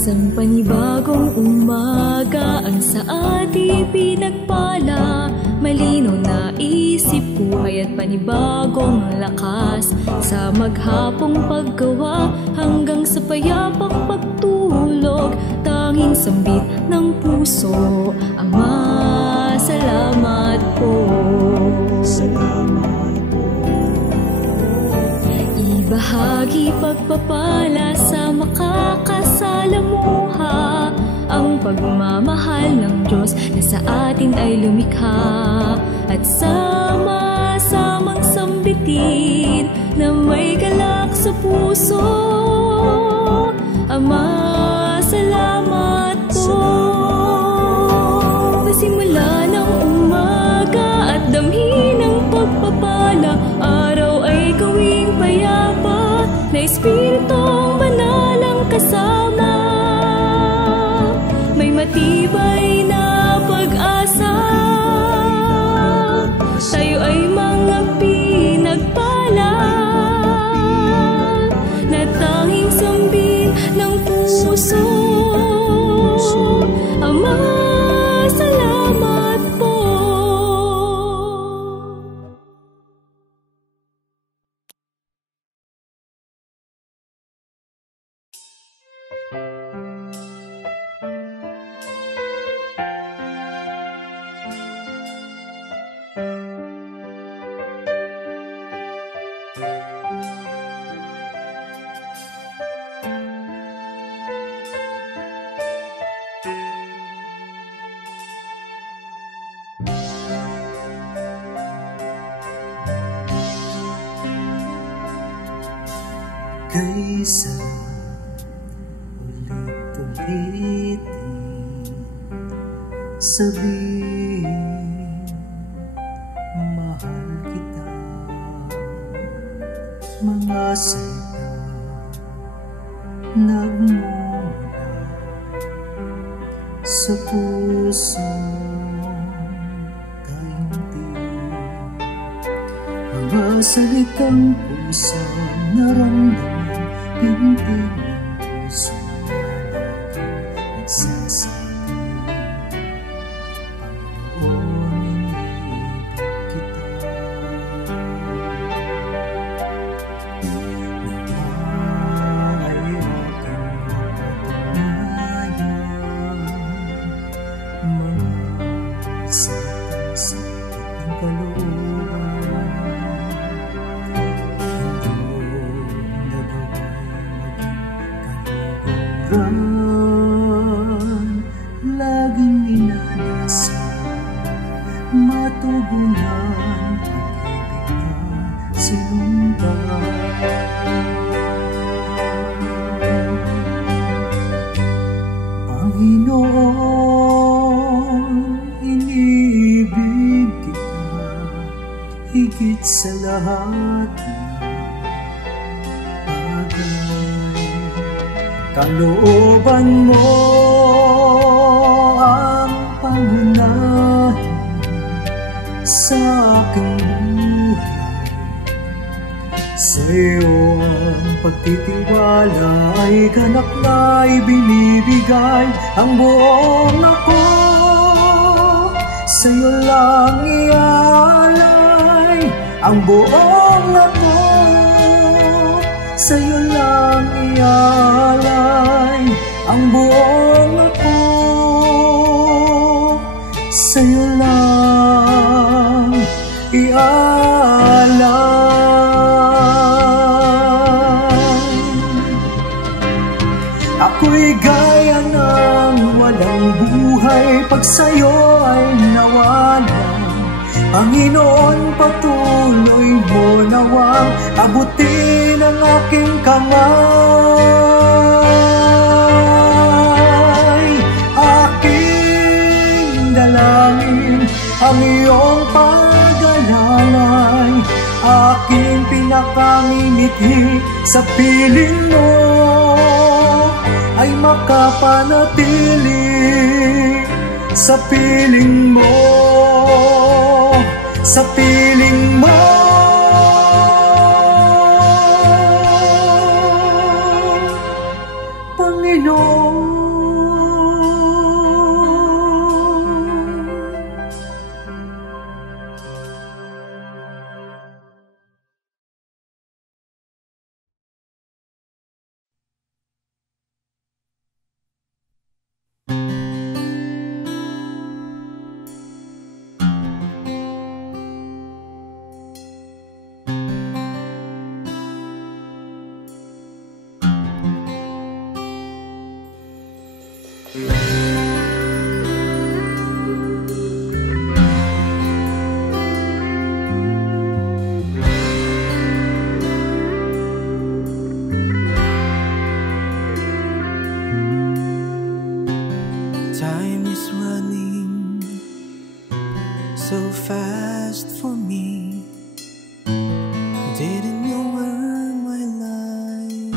Isang panibagong umaga ang sa ating pinagpala. Malinaw na isip, buhay at panibagong lakas. Sa maghapong paggawa hanggang sa payapang pagtulog, tanging sambit ng puso, Ama, salamat po. Salamat po. Ibahagi pagpapala sa makakasalamuha, ang pagmamahal ng Diyos na sa atin ay lumikha. At sama-samang sambitin na may galak sa puso, Ama, salamat po. Pasimula ng umaga at damhin ng pagpapala, araw ay gawing payapa na Espiritong Banal ang kasama. May matibay na pag-asa, tayo ay mga pinagpala na tanging sambit ng puso, Ama, salamat po. Kaysa ulit-ulitin sabihin mahal kita, mga salita nagmumula sa puso taimtim, mga salitang pusang naramdaman, pintig ng puso natin nagsasabi, Panginoon, inibig kita. Nawa ay aking mapatunayan, mga salitang sakit ng kalooban, laging inanasa, matugunan pag-ibig na sinundan. Panginoon, inibig kita higit sa lahat ng bagay. Kalooban mo ang pangunahin sa aking buhay. Sa iyo ang pagtitiwala ay ganap na ibinibigay. Ang buong ako sa iyo lang ialay. Ang buong ako sa iyo lang ialay. Ang buong ako sa iyo lang ialay. Ako'y gaya ng walang buhay pag sa iyo ay nawalan. Panginoon, patuloy mo nawang abutin ang aking kamay. Aking dalangin ang iyong pag-alalay, aking pinakangingiti sa piling mo ay makapanatili sa piling mo, sa piling mo. Panginoon,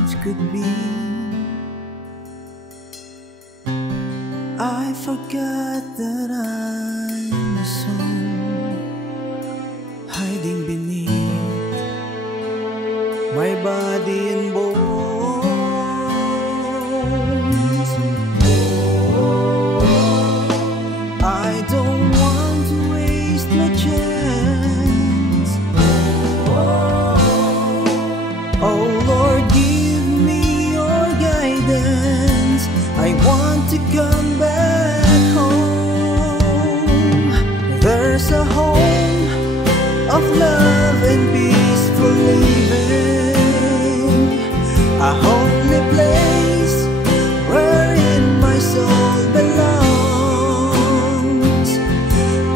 lives could be. I forgot that I'm a soul hiding beneath my body and bones. I don't want to waste my chance. Oh Lord, give me your guidance. I want to come back home. There's a home of love and peaceful living, a homely place wherein my soul belongs.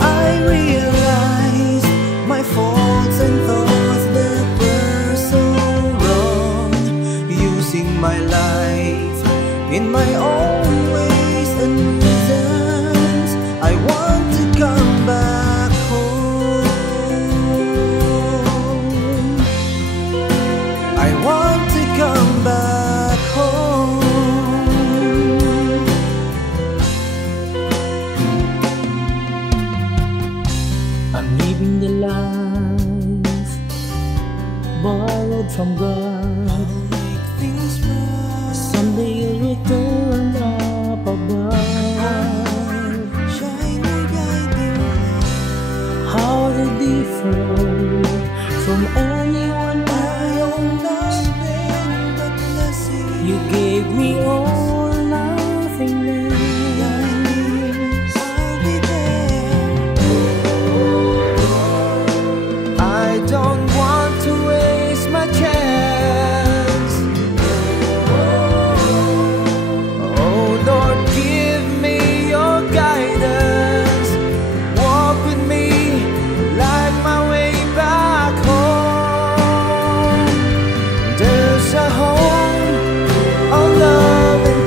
I realized my faults and thoughts that were so wrong, using my life in my own ways and reasons. I want to come back home. I want to come back home. I'm living the life borrowed from God. Make things right. Someday you'll return up above. Shine your guiding light. How to differ from anyone else. But blessing. You gave me all, nothing less. I'll be there. I don't want to waste my chance. Oh Lord, give me your guidance. Walk with me, light my way back home. There's a home of love and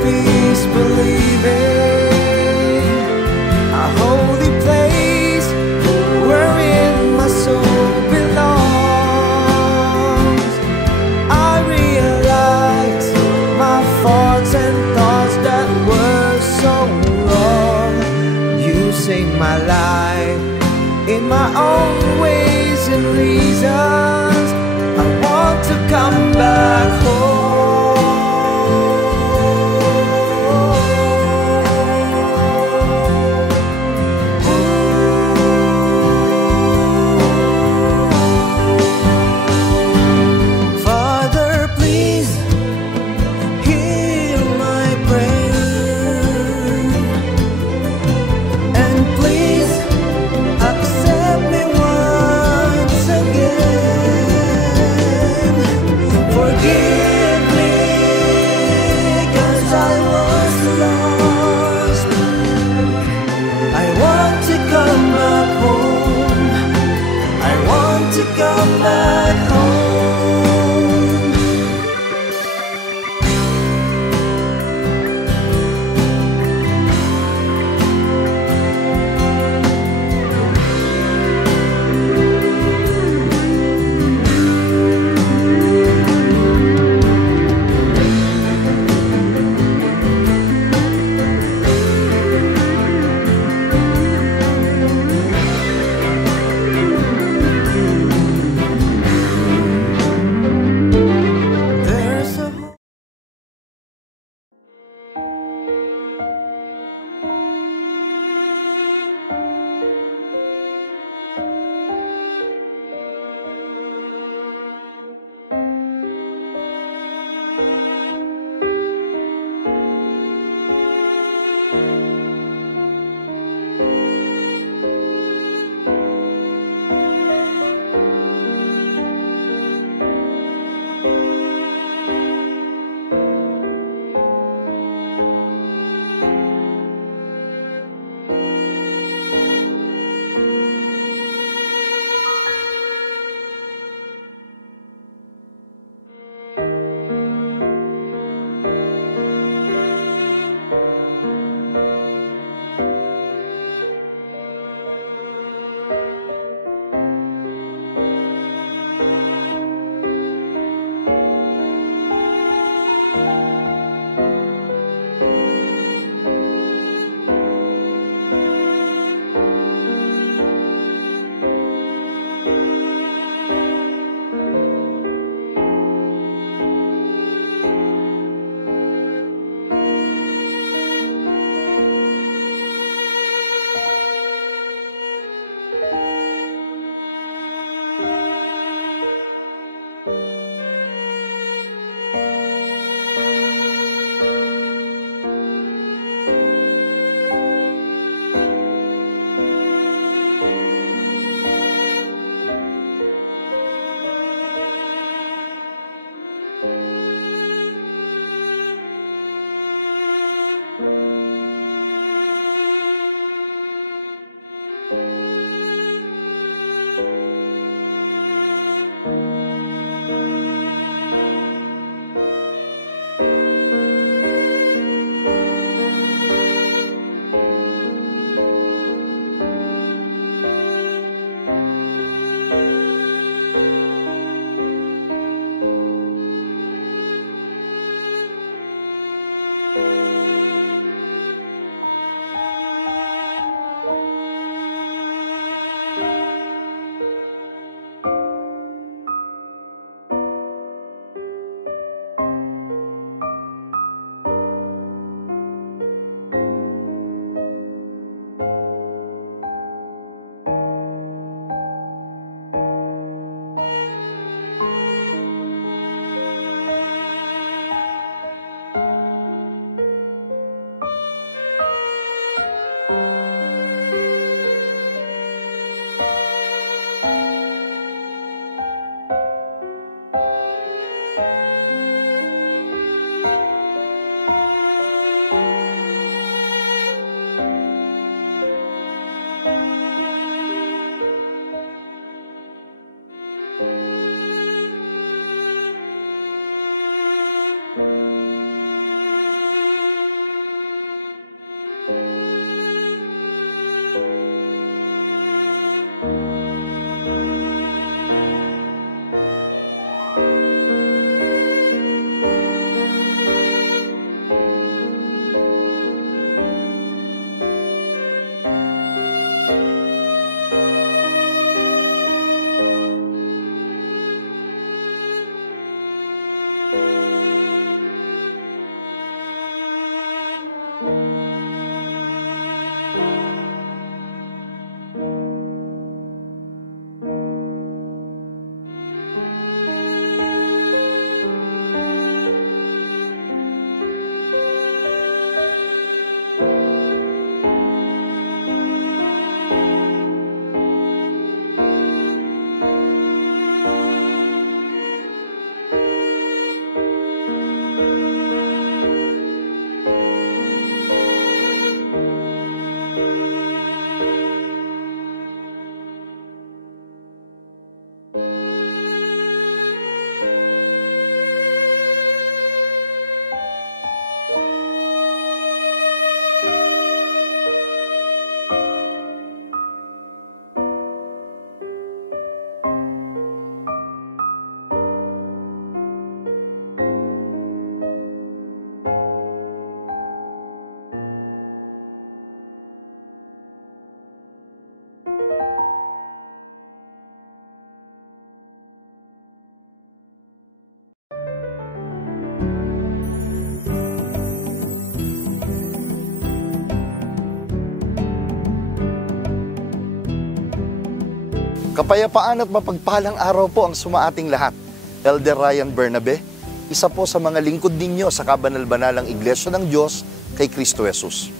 Kapayapaan at mapagpalang araw po ang sumaating lahat. Elder Ryan Bernabe, isa po sa mga lingkod ninyo sa kabanal-banalang Iglesia ng Diyos kay Kristo Jesus.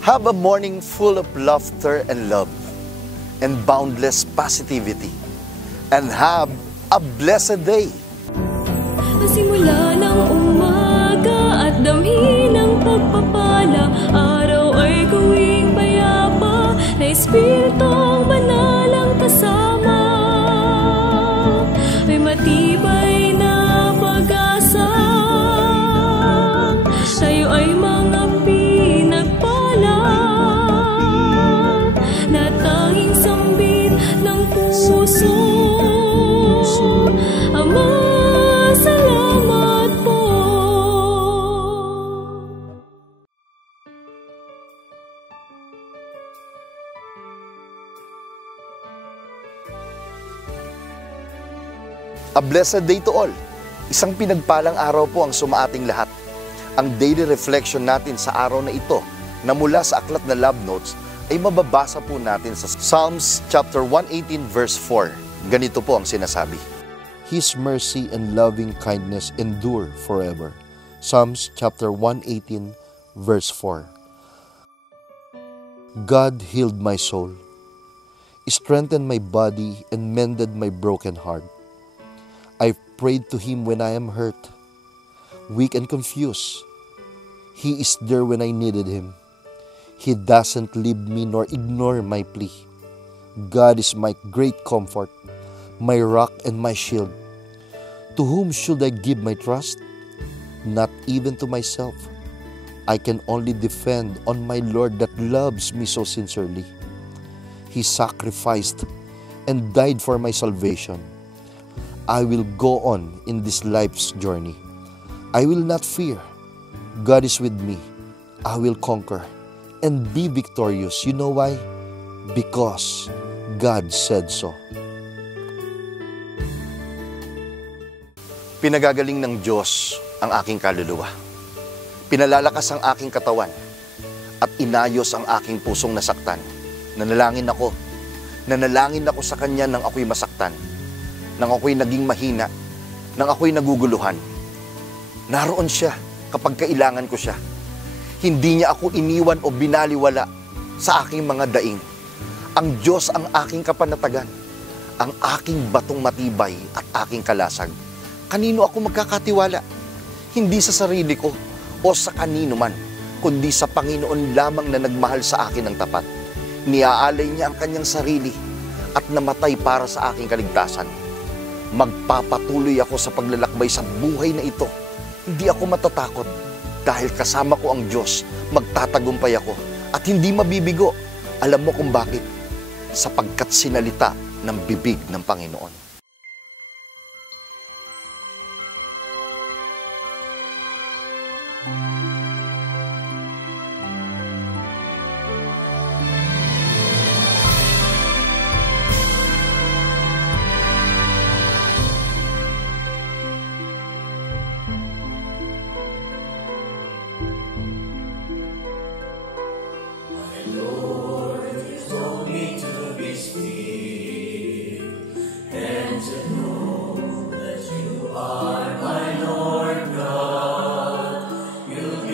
Have a morning full of laughter and love and boundless positivity. And have a blessed day. Simula ng umaga at damhin ng pagpapala, araw ay gawing payapa, na Espiritong Banal ang kasama, ay matibay na pag-asa, tayo ay mga pinagpala, na tanging sambit ng puso. Ama, salamat po. A blessed day to all. Isang pinagpalang araw po ang sumaating lahat. Ang daily reflection natin sa araw na ito na mula sa aklat na Love Notes ay mababasa po natin sa Psalms chapter 118 verse 4. Ganito po ang sinasabi. His mercy and loving kindness endure forever. Psalms chapter 118 verse 4. God healed my soul, strengthened my body, and mended my broken heart. I prayed to Him when I am hurt, weak and confused. He is there when I needed Him. He doesn't leave me nor ignore my plea. God is my great comfort, my rock and my shield. To whom should I give my trust? Not even to myself. I can only depend on my Lord that loves me so sincerely. He sacrificed and died for my salvation. I will go on in this life's journey. I will not fear. God is with me. I will conquer and be victorious. You know why? Because God said so. Pinagagaling ng Diyos ang aking kaluluwa. Pinalalakas ang aking katawan at inayos ang aking pusong nasaktan. Nanalangin ako sa Kanya nang ako'y masaktan, nang ako'y naging mahina, nang ako'y naguguluhan. Naroon siya kapag kailangan ko siya. Hindi niya ako iniwan o binaliwala sa aking mga daing. Ang Diyos ang aking kapanatagan, ang aking batong matibay at aking kalasag. Kanino ako magkakatiwala? Hindi sa sarili ko o sa kanino man, kundi sa Panginoon lamang na nagmahal sa akin ng tapat. Niaalay niya ang kanyang sarili at namatay para sa aking kaligtasan. Magpapatuloy ako sa paglalakbay sa buhay na ito. Hindi ako matatakot dahil kasama ko ang Diyos. Magtatagumpay ako at hindi mabibigo. Alam mo kung bakit? Sapagkat sinalita ng bibig ng Panginoon. You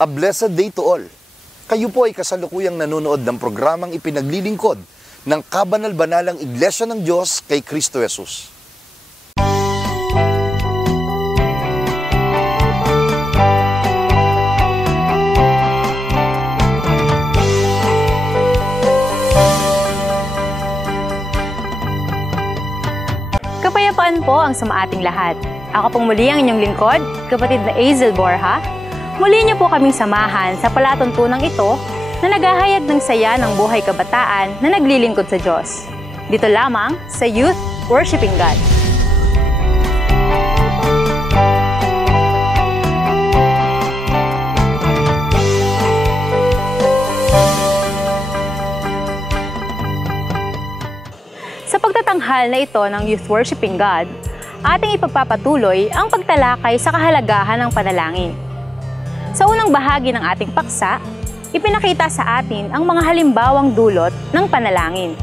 A blessed day to all. Kayo po ay kasalukuyang nanonood ng programang ipinaglilingkod ng kabanal-banalang Iglesia ng Diyos kay Kristo Jesus. Kapayapaan po ang sama ating lahat. Ako pong muli ang inyong lingkod, kapatid na Azel Borja. Muli niyo po kaming samahan sa palatuntunang ito na naghahayag ng saya ng buhay kabataan na naglilingkod sa Diyos. Dito lamang sa Youth Worshiping God. Sa pagtatanghal na ito ng Youth Worshiping God, ating ipagpapatuloy ang pagtalakay sa kahalagahan ng panalangin. Sa unang bahagi ng ating paksa, ipinakita sa atin ang mga halimbawang dulot ng panalangin.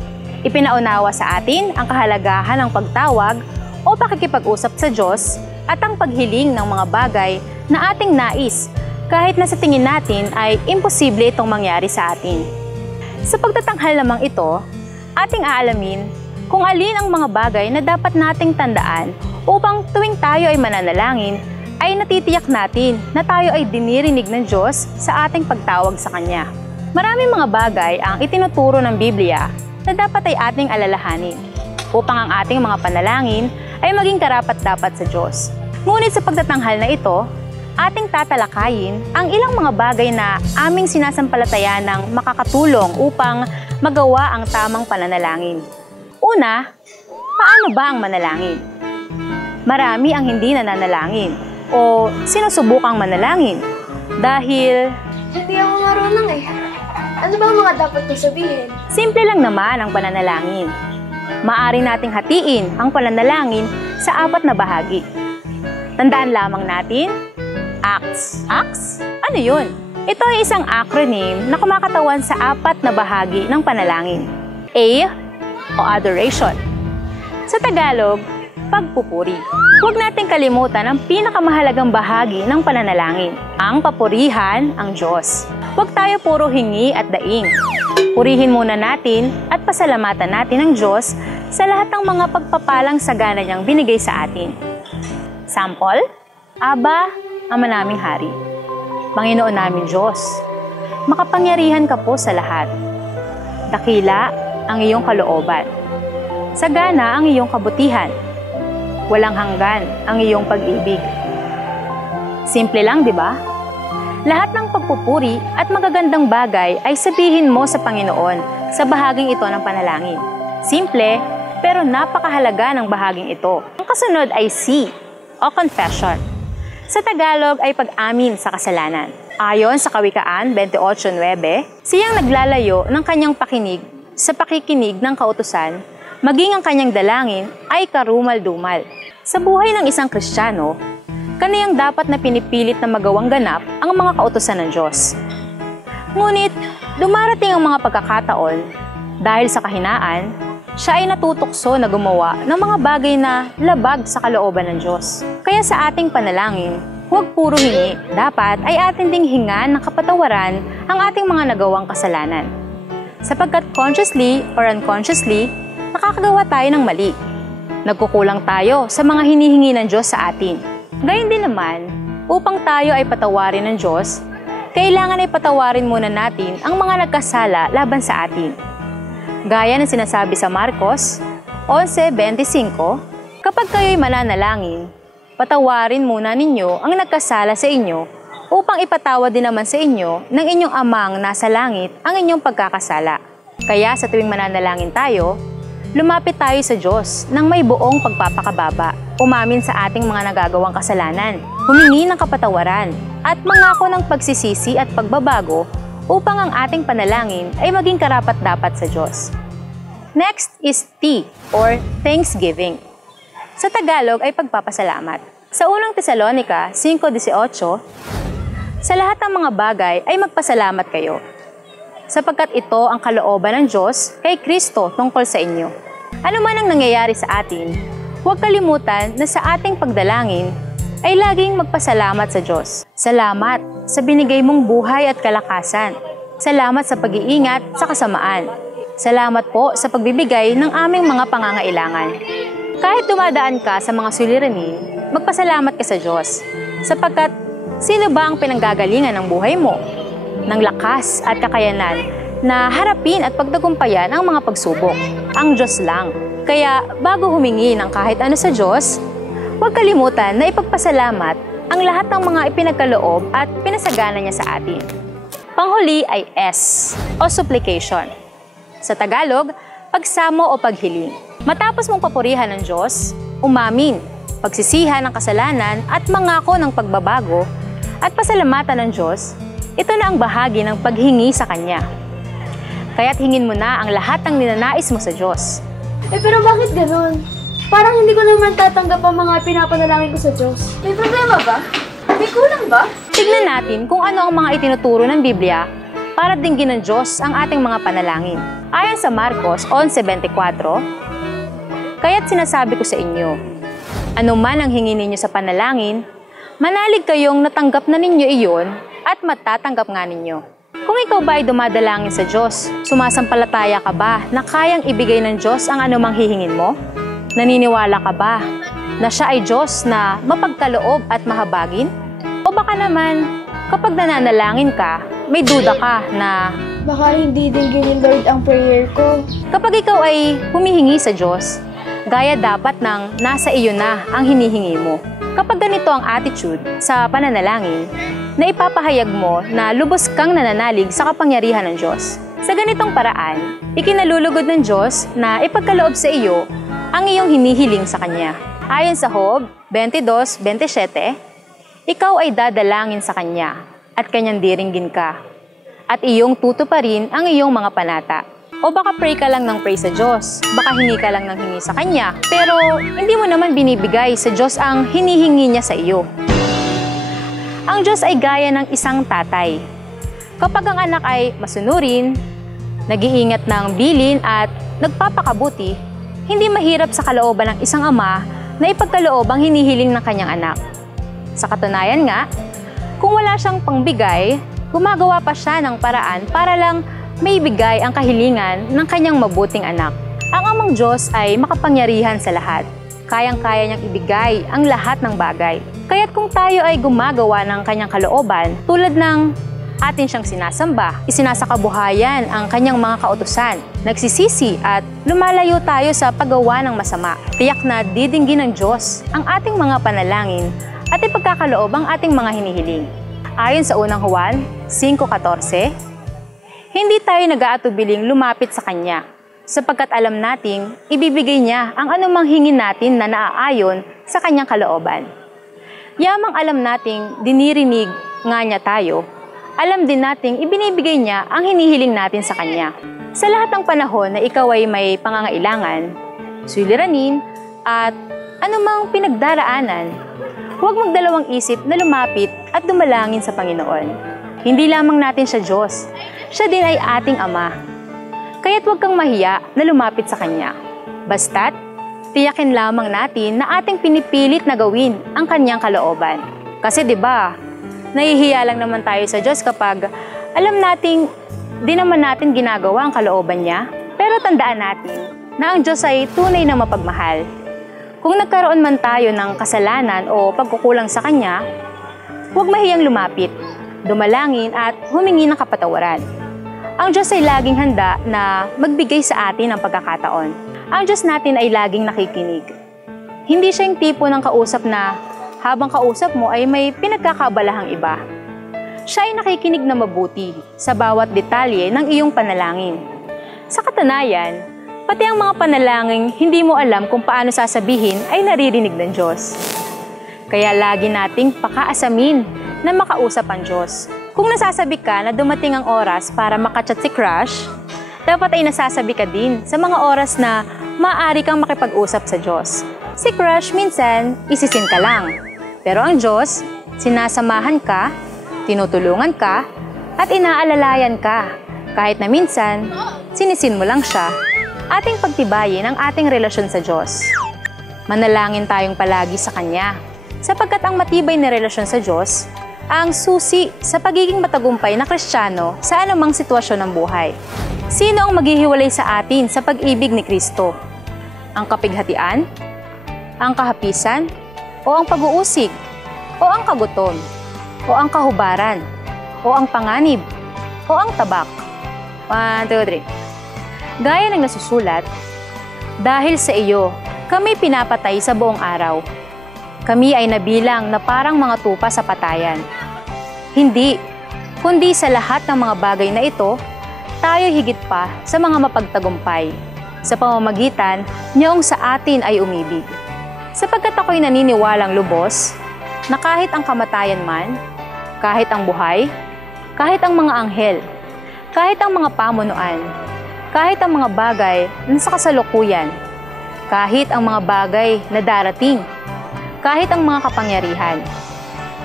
Ipinaunawa sa atin ang kahalagahan ng pagtawag o pakikipag-usap sa Diyos at ang paghiling ng mga bagay na ating nais kahit na sa tingin natin ay imposible itong mangyari sa atin. Sa pagtatanghal namang ito, ating aalamin kung alin ang mga bagay na dapat nating tandaan upang tuwing tayo ay mananalangin, ay natitiyak natin na tayo ay dinirinig ng Diyos sa ating pagtawag sa Kanya. Maraming mga bagay ang itinuturo ng Biblia na dapat ay ating alalahanin upang ang ating mga panalangin ay maging karapat-dapat sa Diyos. Ngunit sa pagtatanghal na ito, ating tatalakayin ang ilang mga bagay na aming sinasampalataya ng makakatulong upang magawa ang tamang pananalangin. Una, paano ba ang manalangin? Marami ang hindi nananalangin o sinusubukang manalangin dahil hindi ako marunong eh. Ano ba ang mga dapat ko sabihin? Simple lang naman ang pananalangin. Maaari nating hatiin ang pananalangin sa 4 na bahagi. Tandaan lamang natin, ACTS. ACTS? Ano yun? Ito ay isang acronym na kumakatawan sa 4 na bahagi ng panalangin. A o adoration. Sa Tagalog, pagpupuri. Huwag nating kalimutan ang pinakamahalagang bahagi ng pananalangin, ang papurihan ang Diyos. Huwag tayo puro hingi at daing. Purihin muna natin at pasalamatan natin ang Diyos sa lahat ng mga pagpapalang sagana niyang binigay sa atin. Sample, Aba, Ama naming Hari. Panginoon namin Diyos, makapangyarihan ka po sa lahat. Dakila ang iyong kalooban. Sagana ang iyong kabutihan. Walang hanggan ang iyong pag-ibig. Simple lang, di ba? Lahat ng pagpupuri at magagandang bagay ay sabihin mo sa Panginoon sa bahaging ito ng panalangin. Simple, pero napakahalaga ng bahaging ito. Ang kasunod ay C o confession. Sa Tagalog ay pag-amin sa kasalanan. Ayon sa Kawikaan 28:9, siyang naglalayo ng kanyang pakinig sa pakikinig ng kautusan, maging ang kanyang dalangin ay karumal-dumal. Sa buhay ng isang Kristiyano, kaniyang dapat na pinipilit na magawang ganap ang mga kautusan ng Diyos. Ngunit, dumarating ang mga pagkakataon dahil sa kahinaan, siya ay natutukso na gumawa ng mga bagay na labag sa kalooban ng Diyos. Kaya sa ating panalangin, huwag puro hingi, dapat ay atin ding hingan ng kapatawaran ang ating mga nagawang kasalanan. Sapagkat consciously or unconsciously, nakakagawa tayo ng mali. Nagkukulang tayo sa mga hinihingi ng Diyos sa atin. Gayun din naman, upang tayo ay patawarin ng Diyos, kailangan ay patawarin muna natin ang mga nagkasala laban sa atin. Gaya ng sinasabi sa Marcos 11:25, kapag kayo'y mananalangin, patawarin muna ninyo ang nagkasala sa inyo upang ipatawad din naman sa inyo ng inyong amang nasa langit ang inyong pagkakasala. Kaya sa tuwing mananalangin tayo, lumapit tayo sa Diyos ng may buong pagpapakababa, umamin sa ating mga nagagawang kasalanan, humingi ng kapatawaran, at mangako ng pagsisisi at pagbabago upang ang ating panalangin ay maging karapat-dapat sa Diyos. Next is T or Thanksgiving. Sa Tagalog ay pagpapasalamat. Sa unang Tesalonica 5:18, sa lahat ng mga bagay ay magpasalamat kayo, sapagkat ito ang kalooban ng Diyos kay Kristo tungkol sa inyo. Ano man ang nangyayari sa atin, huwag kalimutan na sa ating pagdalangin, ay laging magpasalamat sa Diyos. Salamat sa binigay mong buhay at kalakasan. Salamat sa pag-iingat sa kasamaan. Salamat po sa pagbibigay ng aming mga pangangailangan. Kahit dumadaan ka sa mga suliranin, magpasalamat ka sa Diyos. Sapagkat sino ba ang pinanggagalingan ng buhay mo? Ng lakas at kakayanan na harapin at pagtagumpayan ang mga pagsubok. Ang Diyos lang. Kaya bago humingi ng kahit ano sa Diyos, huwag kalimutan na ipagpasalamat ang lahat ng mga ipinagkaloob at pinasagana niya sa atin. Panghuli ay S o supplication. Sa Tagalog, pagsamo o paghiling. Matapos mong papurihan ng Diyos, umamin, pagsisihan ng kasalanan at mangako ng pagbabago at pasalamatan ng Diyos, ito na ang bahagi ng paghingi sa Kanya. Kaya't hingin mo na ang lahat ng ninanais mo sa Diyos. Pero bakit ganun? Parang hindi ko naman tatanggap ang mga pinapanalangin ko sa Diyos. May problema ba? May kulang ba? Tignan natin kung ano ang mga itinuturo ng Biblia para dinggin ng Diyos ang ating mga panalangin. Ayon sa Marcos 11:24, kaya't sinasabi ko sa inyo, ano man ang hingin ninyo sa panalangin, manalig kayong natanggap na ninyo iyon at matatanggap nga ninyo. Kung ikaw ba ay dumadalangin sa Diyos, sumasampalataya ka ba na kayang ibigay ng Diyos ang anumang hihingin mo? Naniniwala ka ba na siya ay Diyos na mapagkaloob at mahabagin? O baka naman, kapag nananalangin ka, may duda ka na Baka hindi dinggin ni Lord ang prayer ko. kapag ikaw ay humihingi sa Diyos, gaya dapat ng nasa iyo na ang hinihingi mo. Kapag ganito ang attitude sa pananalangin, na ipapahayag mo na lubos kang nananalig sa kapangyarihan ng Diyos. Sa ganitong paraan, ikinalulugod ng Diyos na ipagkaloob sa iyo ang iyong hinihiling sa Kanya. Ayon sa Job 22:27, ikaw ay dadalangin sa Kanya at Kanyang diringgin ka, at iyong tutuparin ang iyong mga panata. O baka pray ka lang ng pray sa Diyos, baka hingi ka lang ng hingi sa Kanya, pero hindi mo naman binibigay sa Diyos ang hinihingi niya sa iyo. Ang Diyos ay gaya ng isang tatay. Kapag ang anak ay masunurin, nag-iingat ng bilin at nagpapakabuti, hindi mahirap sa kalooban ng isang ama na ipagkaloob ang hinihiling ng kanyang anak. Sa katunayan nga, kung wala siyang pangbigay, gumagawa pa siya ng paraan para lang maibigay ang kahilingan ng kanyang mabuting anak. Ang amang Diyos ay makapangyarihan sa lahat. Kayang-kaya niyang ibigay ang lahat ng bagay. Kaya't kung tayo ay gumagawa ng kanyang kalooban, tulad ng atin siyang sinasamba, isinasakabuhayan ang kanyang mga kautusan, nagsisisi at lumalayo tayo sa paggawa ng masama, tiyak na didinggin ng Diyos ang ating mga panalangin at ipagkakaloob ang ating mga hinihiling. Ayon sa unang Juan 5:14, hindi tayo nag-aatubiling lumapit sa Kanya, sapagkat alam nating ibibigay niya ang anumang hingin natin na naaayon sa Kanyang kalooban. Yamang alam nating dinirinig nga niya tayo, alam din nating ibinibigay niya ang hinihiling natin sa Kanya. Sa lahat ng panahon na ikaw ay may pangangailangan, suliranin, at anumang pinagdaraanan, huwag magdalawang isip na lumapit at dumalangin sa Panginoon. Hindi lamang natin siya Diyos, siya din ay ating Ama. Kaya't huwag kang mahiya na lumapit sa Kanya. Basta't, tiyakin lamang natin na ating pinipilit na gawin ang Kanyang kalooban. Kasi 'di ba, nahihiya lang naman tayo sa Diyos kapag alam nating di naman natin ginagawa ang kalooban niya. Pero tandaan natin na ang Diyos ay tunay na mapagmahal. Kung nagkaroon man tayo ng kasalanan o pagkukulang sa Kanya, huwag mahiyang lumapit, dumalangin at humingi ng kapatawaran. Ang Diyos ay laging handa na magbigay sa atin ng pagkakataon. Ang Diyos natin ay laging nakikinig. Hindi siya yung tipo ng kausap na habang kausap mo ay may pinagkakabalahang iba. Siya ay nakikinig na mabuti sa bawat detalye ng iyong panalangin. Sa katunayan, pati ang mga panalangin hindi mo alam kung paano sasabihin ay naririnig ng Diyos. Kaya lagi nating pakaasamin na makausap ang Diyos. Kung nasasabi ka na dumating ang oras para makachat si crush, dapat ay nasasabi ka din sa mga oras na maaari kang makipag-usap sa Diyos. Si crush minsan, isisin ka lang. Pero ang Diyos, sinasamahan ka, tinutulungan ka, at inaalalayan ka. Kahit na minsan, sinisin mo lang siya. Ating pagtibayin ang ating relasyon sa Diyos. Manalangin tayong palagi sa Kanya, sapagkat ang matibay na relasyon sa Diyos ang susi sa pagiging matagumpay na Kristiyano sa anumang sitwasyon ng buhay. Sino ang maghihiwalay sa atin sa pag-ibig ni Kristo? Ang kapighatian? Ang kahapisan? O ang pag-uusig? O ang kagutom? O ang kahubaran? O ang panganib? O ang tabak? 1, 2, 3. Gaya ng nasusulat, dahil sa iyo, kami pinapatay sa buong araw. Kami ay nabilang na parang mga tupa sa patayan. Hindi, kundi sa lahat ng mga bagay na ito, tayo higit pa sa mga mapagtagumpay, sa pamamagitan niyong sa atin ay umibig. Sapagkat ako'y naniniwalang lubos, na kahit ang kamatayan man, kahit ang buhay, kahit ang mga anghel, kahit ang mga pamunuan, kahit ang mga bagay na sa kasalukuyan, kahit ang mga bagay na darating, kahit ang mga kapangyarihan,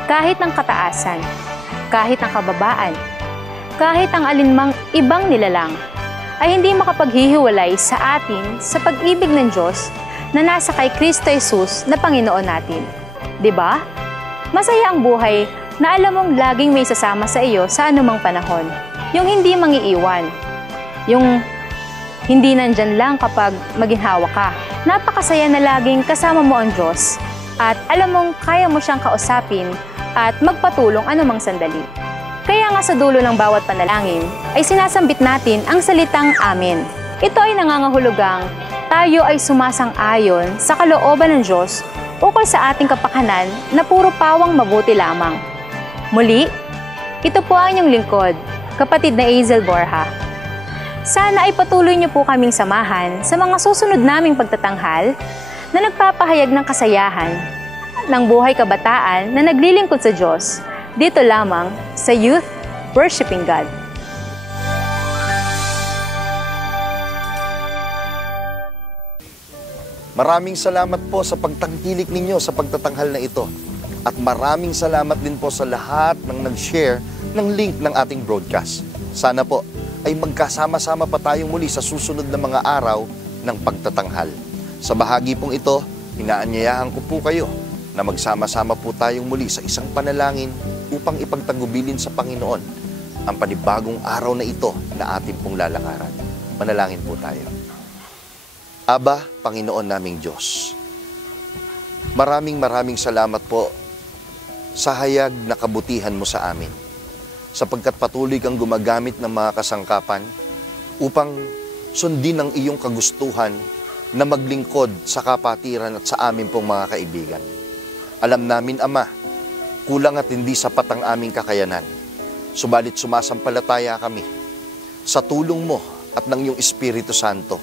kahit ang kataasan, kahit ang kababaan, kahit ang alinmang ibang nilalang, ay hindi makapaghihiwalay sa atin sa pag-ibig ng Diyos na nasa kay Kristo Jesus na Panginoon natin. 'Di ba? Masaya ang buhay na alam mong laging may sasama sa iyo sa anumang panahon. Yung hindi mangiiwan. Yung hindi nandyan lang kapag maginhawa ka. Napakasaya na laging kasama mo ang Diyos at alam mong kaya mo siyang kausapin at magpatulong anumang sandali. Kaya nga sa dulo ng bawat panalangin ay sinasambit natin ang salitang Amen. Ito ay nangangahulugang tayo ay sumasang-ayon sa kalooban ng Diyos ukol sa ating kapakanan na puro pawang mabuti lamang. Muli, ito po ang inyong lingkod, kapatid na Hazel Borja. Sana ay patuloy niyo po kaming samahan sa mga susunod naming pagtatanghal na nagpapahayag ng kasayahan ng buhay kabataan na naglilingkod sa Diyos dito lamang sa Youth Worshiping God. Maraming salamat po sa pagtangkilik ninyo sa pagtatanghal na ito. At maraming salamat din po sa lahat ng nag-share ng link ng ating broadcast. Sana po ay magkasama-sama pa tayong muli sa susunod na mga araw ng pagtatanghal. Sa bahagi pong ito, inaanyayahan ko po kayo na magsama-sama po tayong muli sa isang panalangin upang ipagtagubilin sa Panginoon ang panibagong araw na ito na ating pong lalakaran. Manalangin po tayo. Aba, Panginoon naming Diyos, maraming salamat po sa hayag na kabutihan mo sa amin, sapagkat patuloy kang gumagamit ng mga kasangkapan upang sundin ang iyong kagustuhan na maglingkod sa kapatiran at sa amin pong mga kaibigan. Alam namin, Ama, kulang at hindi sapat ang aming kakayanan, subalit sumasampalataya kami sa tulong mo at ng iyong Espiritu Santo.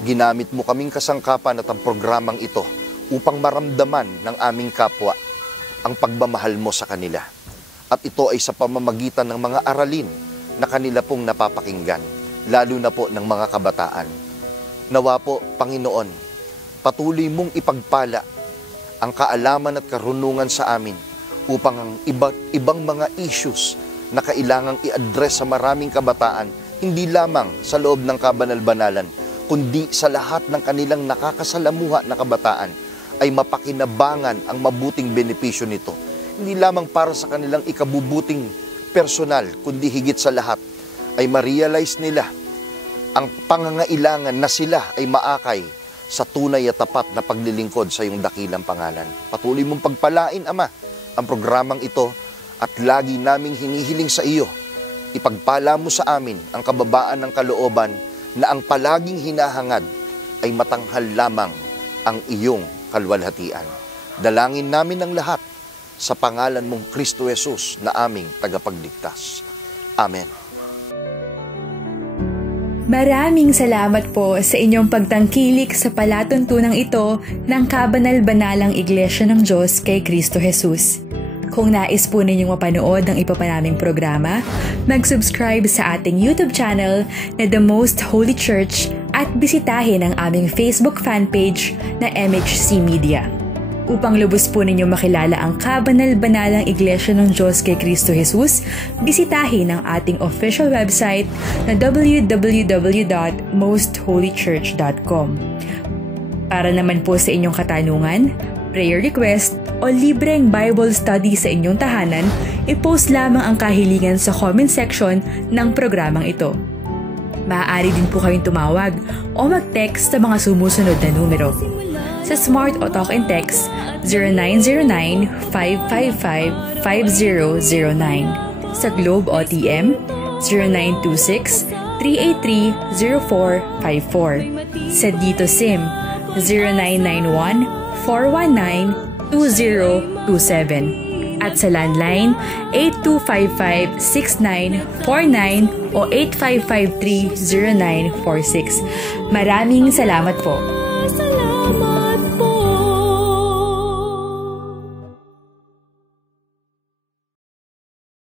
Ginamit mo kaming kasangkapan at ang programang ito upang maramdaman ng aming kapwa ang pagmamahal mo sa kanila. At ito ay sa pamamagitan ng mga aralin na kanila pong napapakinggan, lalo na po ng mga kabataan. Nawa po, Panginoon, patuloy mong ipagpala ang kaalaman at karunungan sa amin upang ang ibang mga issues na kailangang i-address sa maraming kabataan, hindi lamang sa loob ng kabanal-banalan, kundi sa lahat ng kanilang nakakasalamuha na kabataan, ay mapakinabangan ang mabuting benepisyo nito. Hindi lamang para sa kanilang ikabubuting personal, kundi higit sa lahat, ay ma-realize nila ang pangangailangan na sila ay maakay sa tunay at tapat na paglilingkod sa iyong dakilang pangalan. Patuloy mong pagpalain, Ama, ang programang ito at lagi naming hinihiling sa iyo. Ipagpala mo sa amin ang kababaan ng kalooban na ang palaging hinahangad ay matanghal lamang ang iyong kalwalhatian. Dalangin namin ang lahat sa pangalan mong Kristo Jesus na aming tagapagligtas. Amen. Maraming salamat po sa inyong pagtangkilik sa palatuntunang ito ng Kabanal-Banalang Iglesia ng Diyos kay Kristo Jesus. Kung nais po ninyong mapanood ng iba pa naming programa, mag-subscribe sa ating YouTube channel na The Most Holy Church at bisitahin ang aming Facebook fanpage na MHC Media. Upang lubos po ninyong makilala ang Kabanal-Banalang Iglesia ng Diyos kay Kristo Jesus, bisitahin ang ating official website na www.mostholychurch.com. Para naman po sa inyong katanungan, prayer request, o libreng Bible study sa inyong tahanan, i-post lamang ang kahilingan sa comment section ng programang ito. Maaari din po kayong tumawag o mag-text sa mga sumusunod na numero. Sa Smart o Talk and Text, 0909-555-5009. Sa Globe o TM, 0926-383-0454. Sa Dito SIM, 0991-419-2027. At sa landline, 8255-6949 o 8553-0946. Maraming salamat po. Salamat.